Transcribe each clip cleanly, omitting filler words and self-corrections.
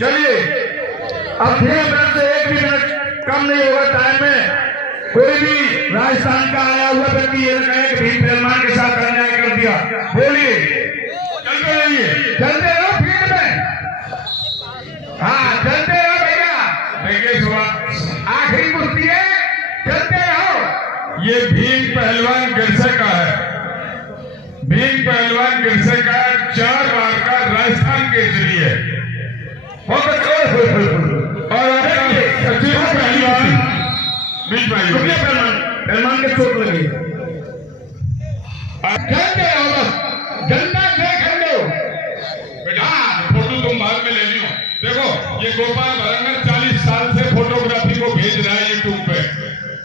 चलिए अब 3 मिनट से 1 भी मिनट कम नहीं होगा टाइम में। कोई भी राजस्थान का आया हुआ व्यक्ति ये कहे कि भीम पहलवान के साथ अन्याय कर दिया, बोलिए। चलते रहिए, चलते रहो फील्ड में। हाँ चलते रहो भैया। देखिए सुबह आखिरी कुश्ती है, चलते रहो। ये भीम पहलवान गिरसे का है, भीम पहलवान गिरसे का 4 बार का राजस्थान केसरी है। और सचिन पहलवान बीच पहलवान के चोट लगी। जनता बेटा फोटो तुम बाद में ले लियो। देखो ये गोपाल भरंगर 40 साल से फोटोग्राफी को भेज रहा है यूट्यूब पे।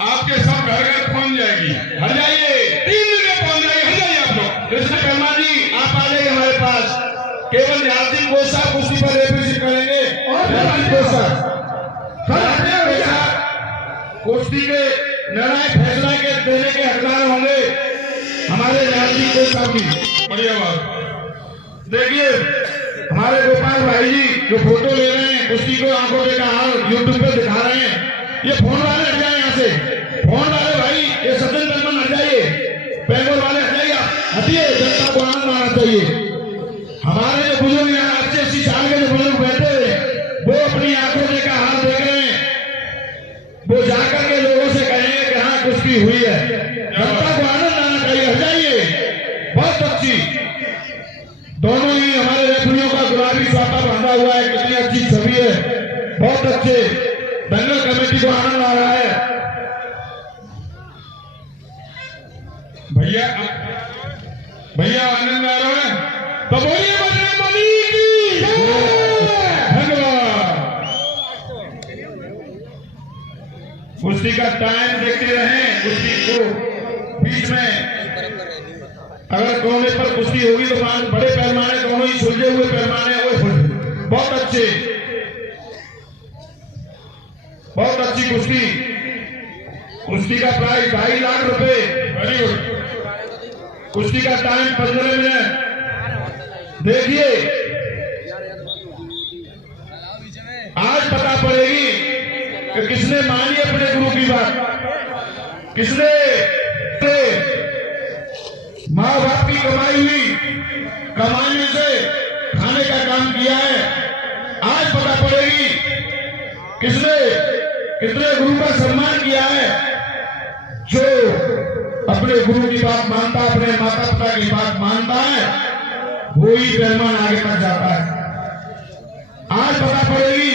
आपके सब घर घर पहुंच जाएगी। हट जाइए, 3 दिन में पहुंच जाएगी। हट जाइए आप लोग। कृष्ण शर्मा जी आप आ जाइए हमारे पास। केवल न्यायाधीश गोसा कुर्सी पर एपीसी करेंगे और कुश्ती के निर्णायक फैसला के देने के हकदार होंगे हमारे न्यायाधीश गोसा की। बढ़िया बात। देखिए हमारे गोपाल भाई जी जो फोटो ले रहे हैं, कुश्ती को आंखों देखा हाल यूट्यूब पे दिखा रहे हैं, ये फोन वाले हट जाए यहाँ से। फोन वाले भाई ये सचिन तलमन हट जाइए, बेंगलोर वाले हट जाइए, हटिए। जनता को आनंद आना चाहिए। हमारे जो बुजुर्ग यहाँ 80-80 साल के जो बुजुर्ग बैठे वो अपनी आंखों देखा हाल देख रहे हैं, वो जाकर के लोगों से कहेंगे कि हाँ कुश्ती हुई है। जनता को आनंद आना चाहिए। हट जाइए। बहुत अच्छी दोनों ही हमारे रेफरियों का गुलाबी स्वाता बांधा हुआ है, कितनी अच्छी छवि है। बहुत अच्छे दंगल कमेटी को आनंद आ रहा है। भैया भैया आनंद आ रहा है तो बोलिए बजरंगबली की धन्यवाद। कुश्ती का टाइम देखते रहें। कुश्ती को बीच में अगर कोने पर कुश्ती होगी तो बड़े पैमाने दोनों ही सुलझे हुए पैमाने वो बहुत अच्छे, बहुत अच्छी कुश्ती। कुश्ती का प्राइस 2.5 लाख रुपए। Very good. कुश्ती का टाइम 15 मिनट। देखिए आज पता पड़ेगी कि किसने मानी अपने गुरु की बात, किसने माँ बाप की कमाई से खाने का काम किया है। आज पता पड़ेगी किसने कितने गुरु का सम्मान किया है। जो अपने गुरु की बात मानता, अपने माता पिता की बात मानता है, वो ही पहलवान आगे तक जाता है। आज पता पड़ेगी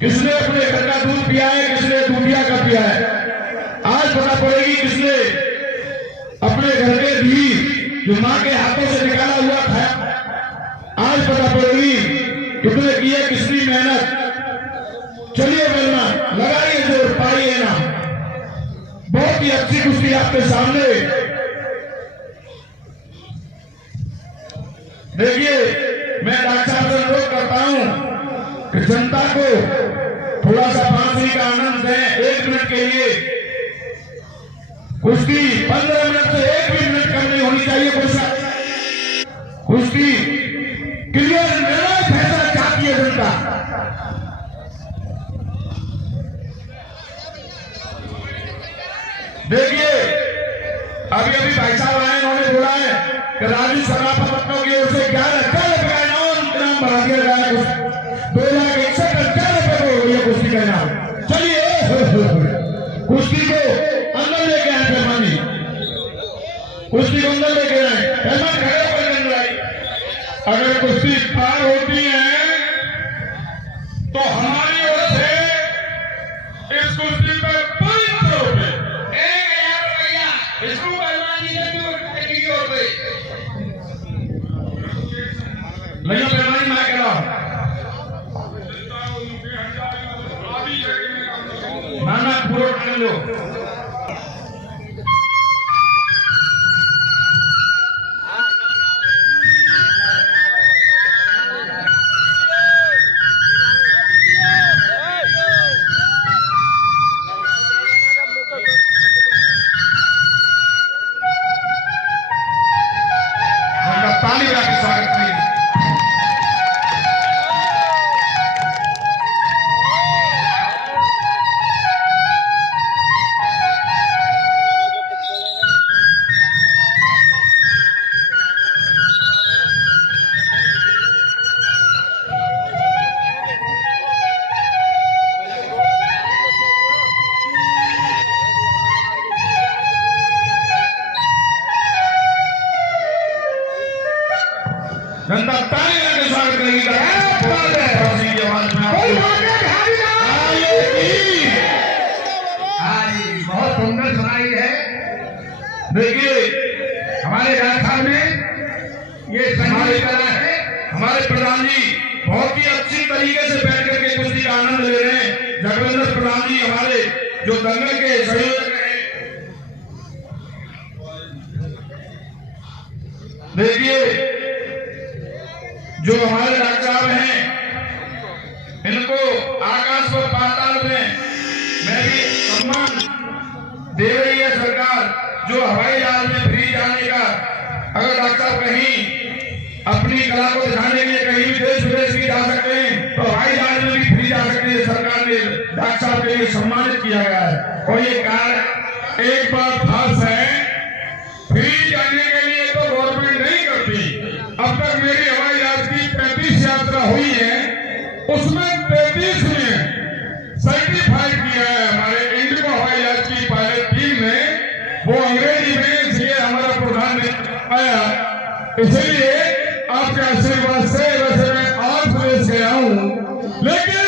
किसने अपने घर का दूध पिया है, किसने दूधिया का पिया है। आज पता पड़ेगी किसने अपने घर के घी जो मां के हाथों से निकाला हुआ खाया। आज पता पड़ेगी कितने किए, किसकी मेहनत। चलिए पहलवान लगाइए जोर, पाइए ना। बहुत ही अच्छी कुश्ती आपके सामने। देखिए मैं डॉक्टर साहब से अनुरोध करता हूं कि जनता को थोड़ा सा फांसी का आनंद दें 1 मिनट के लिए। कुश्ती 15 मिनट से 1 भी मिनट कम नहीं होनी चाहिए। कुश्ती क्लियर निर्णायक फैसला चाहती है जनता। देखिए अभी भाई साहब आए, उन्होंने बोला है कि राजू सराफा की ओर से 11 रुपए इनाम बढ़ा दिया गया। 2,61,000 रुपए को यह कुश्ती का इनाम। चलिए कुश्ती को अंदर लेके आए पैमानी, कुश्ती को अंदर लेके आए। पैमान खड़े होकर अंदर आई। अगर कुश्ती पार होती है तो हमारी ओर से इस कुश्ती पर 500 रुपए, 1,000 रुपया इसको पहलवान जी की ओर से। भैया पहलवानी मैं कह रहा हूं नाना पूरा कर लो। ताली बजा के स्वागत करिए। ताली करके स्वागत करेंगे। बहुत सुंदर सुनाई है। देखिए हमारे राजस्थान में ये संगीत कला है। हमारे प्रधान जी बहुत ही अच्छी तरीके से बैठ करके कुश्ती का आनंद ले रहे हैं। जगविंदर प्रधान जी हमारे जो दंगल के संयोजक हैं। देखिए जो हमारे डॉक्टर साहब हैं, इनको आकाश और पाताल में मैं भी सम्मान दे रही है सरकार। जो हवाई जहाज में फ्री जाने का, अगर डॉक्टर साहब कहीं अपनी कला को दिखाने के लिए कहीं भी देश विदेश भी जा सकते हैं तो हवाई जहाज में भी फ्री जा सकते हैं। सरकार ने डॉक्टर साहब के लिए सम्मानित किया गया है। और ये कार्य एक बात खास है, फ्री जाने के लिए तो गवर्नमेंट नहीं करती। अब तक मेरी हवाई जहाज की 35 यात्रा हुई है, उसमें 33 में सर्टिफाइड किया है हमारे इंडिगो हवाई जहाज की पायलट टीम ने। वो अंग्रेजी में, इसलिए हमारा प्रधान ने आया। इसलिए आपके आशीर्वाद से वैसे मैं 8 प्रदेश गया हूँ, लेकिन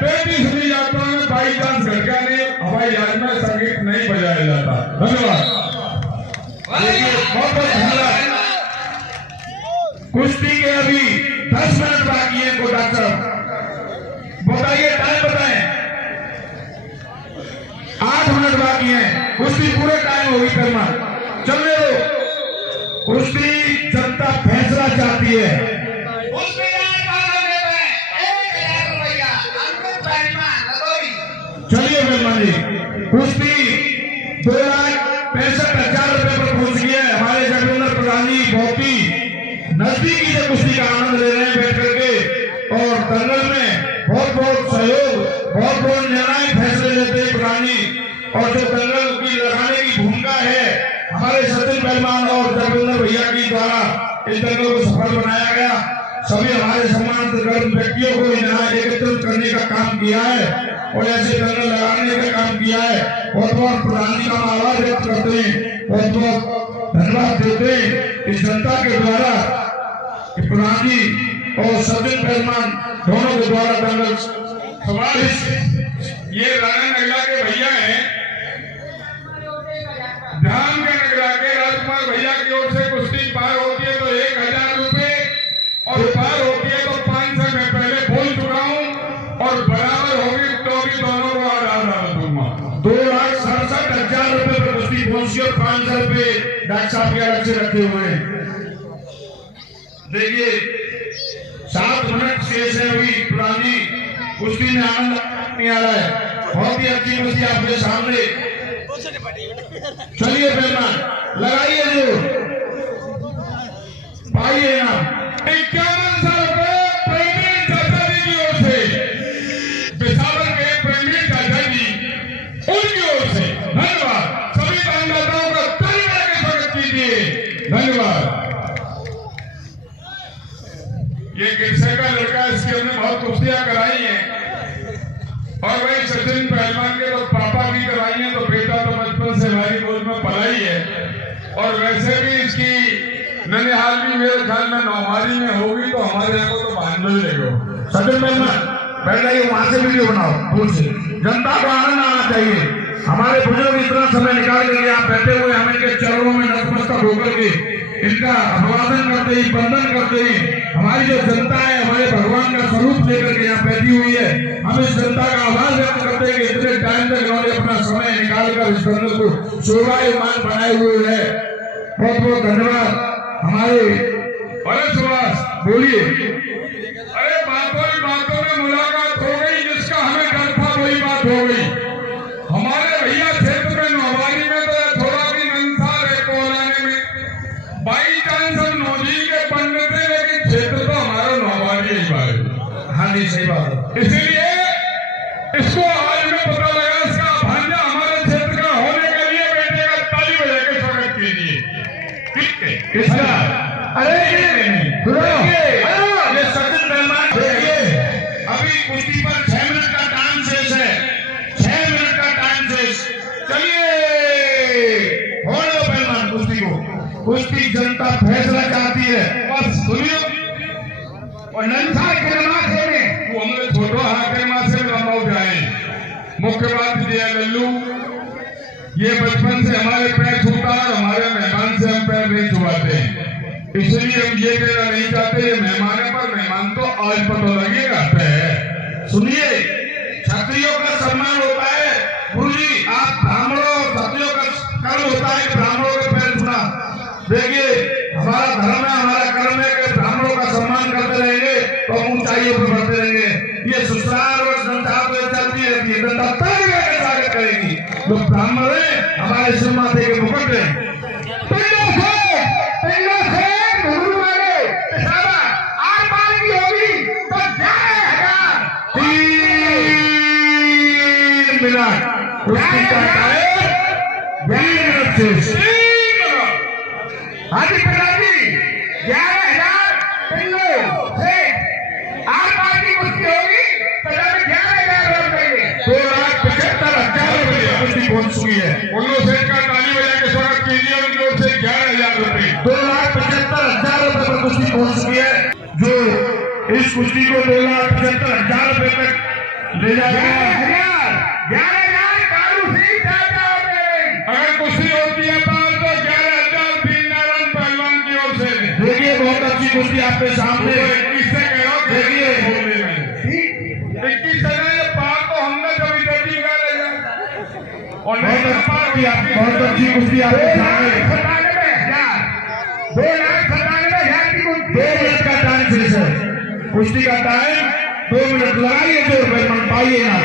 33वीं यात्रा में बाई चांस घटका ने हवाई जहाज में संगीत नहीं बजाया जाता। धन्यवाद। बहुत बहुत धन्यवाद। कुश्ती के अभी 10 मिनट बाकी है। को डॉक्टर बताइए, टाइम बताएं। 8 मिनट बाकी है, कुश्ती पूरे टाइम होगी करना। चलने दो। कुश्ती जनता फैसला चाहती है। चलिए मेहमान जी, कुश्ती 2,65,000 रुपए पर पहुंच गई है। हमारे जगविंदर प्रधान जी बहुत ही नजदीकी से कुश्ती का आनंद ले रहे हैं बैठ करके। और दंगल में बहुत बहुत सहयोग, बहुत बहुत निर्णायक फैसले लेते हैं प्रधान जी। और जो दंगल की लगाने की भूमिका है हमारे सचिन पहलवान और जगविंदर भैया की द्वारा इस दंगल को सफल बनाया गया। सभी हमारे सम्मानित व्यक्तियों को यहाँ एकत्रित करने का काम किया है और ऐसे दंगल लगाने का काम किया है। बहुत बहुत प्रधान जी का आभार व्यक्त करते हैं, बहुत बहुत धन्यवाद देते हैं इस जनता के द्वारा। प्रधान जी और सचिन पहलवान दोनों के द्वारा दंगल समावेश। ये राणा नगला के भैया हैं, ध्यान के नगरा के राजकुमार भैया की ओर से कुश्ती पार होती है तो 1,000 रुपए और पार होती है तो 500 मैं पहले बोल चुका हूँ। और बराबर होगी तो भी दोनों को आधा दूंगा। 2,67,000 रुपए पर कुश्ती पहुंची और 500 रुपए डॉक्टर साहब के अलग से रखे हुए हैं। देखिए 7 मिनट शेष है अभी। प्रधान जी कुश्ती में आनंद नहीं आ रहा है। बहुत ही अच्छी कुश्ती आपके सामने। चलिए मेहमान लगाइए, जो पाइए ना 51,000 रुपए प्रेमी चाचा जी की ओर से, पेशावर के प्रेमी चाचा जी उनकी ओर से धन्यवाद। सभी दानदाताओं का ताली बजा के स्वागत कीजिए। धन्यवाद। ये गिरसे का लड़का, इसकी हमने बहुत कुश्तियां कराई हैं और वही सचिन पहलवान के तो पापा की कराई है, तो बेटा तो बचपन से हमारी गोद में पलाई है। और वैसे भी इसकी ननिहाल भी मेरे ख्याल में नौहारी में होगी, तो हमारे यहाँ को तो बांध ही लेगो। सचिन पहलवान बैठ जाइए, वहां से वीडियो बनाओ दूर से। जनता को आनंद आना चाहिए। हमारे बुजुर्ग इतना समय निकाल करके आप बैठे हुए, हमें के चरणों में नतमस्तक होकर के इनका अभिवादन करते हैं, वंदन करते हैं। हमारी जो जनता है हमारे भगवान का स्वरूप लेकर के यहाँ बैठी हुई है। हम इस जनता का आभार व्यक्त करते हैं कि इतने टाइम तक इन्होंने अपना समय निकालकर इस दंगल को शोभायमान बनाए हुए है। बहुत बहुत धन्यवाद। हमारे अरे सुभाष बोलिए। अरे बातों में मुलाकात हो गई, जिसका हमें डर था वही बात हो गई। हमारे भैया क्षेत्र में नौवारी में तो थोड़ा भी नंसार है कोलाने में। बाई चांस हम नौजी के पंडित थे, लेकिन क्षेत्र तो हमारा नौवारी ही बात। हाँ जी सही बात है। इसलिए इसको आज में पता लगा, इसका भांजा हमारे क्षेत्र का होने के लिए बेटे का ताली बजा के स्वागत कीजिए। किसका? अरे ये सचिन पहलवान देखिए, अभी कुश्ती पर 6 मिनट का टाइम शेष है। 6 मिनट का टाइम शेष। चलिए हो लो पहलवान कुश्ती को। कुश्ती जनता फैसला चाहती है। बस सुनिए, और नंसा के नमाज़े में वो हमने छोटो हाके मासे में लंबाऊ जाए। मुख्य बात ये है लल्लू, ये बचपन से हमारे पैर छूता है, हमारे मेहमान से हम पैर नहीं छुआते, इसलिए हम ये कहना नहीं चाहते ये मेहमान है, पर मेहमान तो आज पता लगेगा है। सुनिए, क्षत्रियों का सम्मान होता है गुरुजी, आप ब्राह्मणों क्षत्रियों का कर्म होता है ब्राह्मणों के पैर छूना। देखिए हमारा धर्म है, हमारा कर्म है कि ब्राह्मणों का सम्मान करते रहेंगे तो हम ऊंचाइयों पर बढ़ते रहेंगे। ये ससुराल और संसार में चलती रहती है, जनता तक स्वागत करेगी। जो ब्राह्मण है हमारे सिर माथे के मुकुट है। गुरु वाले आर पार की होगी तो 3 मिनट कुश्ती का टाइम 20 मिनट से हाजी प्रधान जी 11,000 पिल्लों से आर पार की कुश्ती होगी तो 11,000 रुपए 2,75,000 रुपए कुश्ती पहुंच चुकी है। उन्नो सेठ का ताली बजा के स्वागत कीजिए उनकी ओर से 11,000 रुपए 2,75,000 रुपए पर कुश्ती पहुंच चुकी है। जो इस कुश्ती को 2,75,000 रुपए तक ले जाएगा। 11,000 कारू सिंह चाचा होते। अगर कुश्ती होती है तो 11,000 बीनारायण पहलवान की ओर से। देखिए बहुत अच्छी कुश्ती आपके सामने। 21 से कह रहा हूँ, देखिए 21 से पार तो हमने कभी जल्दी कर लिया और बहुत अच्छी कुश्ती आपके सामने। 2,97,000 की कुश्ती। 2 मिनट का टाइम फिर से कुश्ती का टाइम 2 मिनट लगाइए, 2 रुपए मन पाइए ना।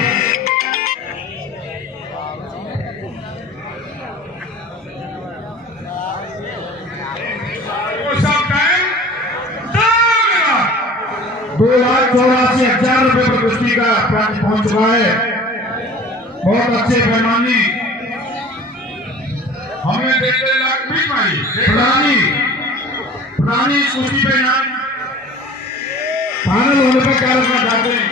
वो सब टाइम 2,84,000 रुपए पर कुश्ती का प्राइज पहुंच चुका है। बहुत अच्छे पैमान जी, हमने 1.5 लाख भी मारी। पुरानी कुश्ती पे नाम फाइनल होने पर क्या रखना चाहते हैं?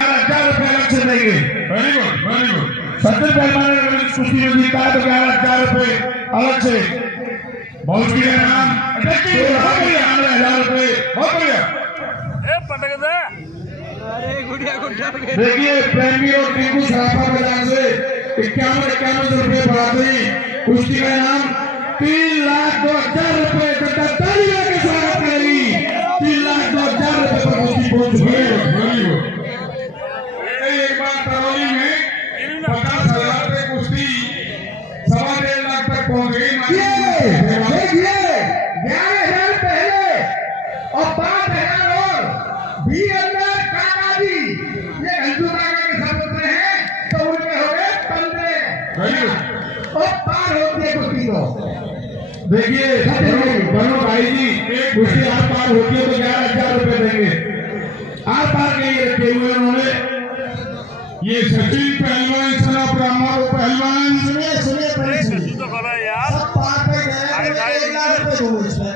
11,000 रुपए अलग से देंगे। Very good very good. 70 पहलवान अगर इस कुश्ती में जीता है तो 11,000 रुपए अलग से। बहुत बढ़िया नाम 11,000 रुपए। बहुत बढ़िया। देखिए प्रेमी और टिंकू सराफा बाजार से 51 रुपए बढ़ाते ही कुश्ती का नाम 3,02,000 रुपए के स्वागत करेगी। 3,02,000 रुपए पर कुश्ती पहुंच गई। एक बार करौली में 50,000 रुपए कुश्ती 1.25 लाख तक पहुंच गई। देखिए 11,000 पहले और 5,000 और भी अंदर काका जी ये घंटू काका के साथ होते हैं तो उनके हो गए 15 और पार होती है कुश्ती तो। देखिए बनो भाई जी, कुश्ती आर पार होती है तो 11,000 रुपए देंगे। आर पार के लिए रखे हुए उन्होंने ये सचिन पहलवान सना ब्राह्मण पहलवान। सुनिए पहले सब पार पे गए 1 लाख रुपए दो इसमें।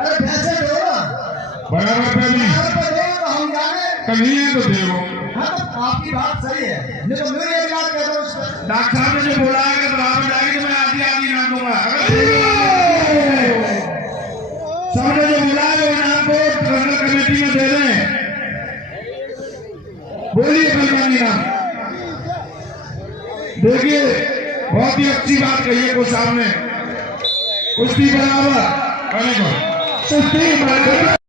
अरे पैसे दो बराबर पे भी तो हम जाने कहीं है तो देवो। हाँ तो आपकी बात सही है, नहीं तो मेरे 1 लाख कह दो इसमें। डॉक्टर साहब ने जो बोला है कि बराबर जाएगी तो मैं आधी ना दूंगा। सबने जो बोला है वो नाम को ट्रैवल कमेटी में दे दें। बोलिए पहलवान जी नाम। देखिए बहुत ही अच्छी बात कही है को सामने। कुश्ती बराबर, कुश्ती बराबर।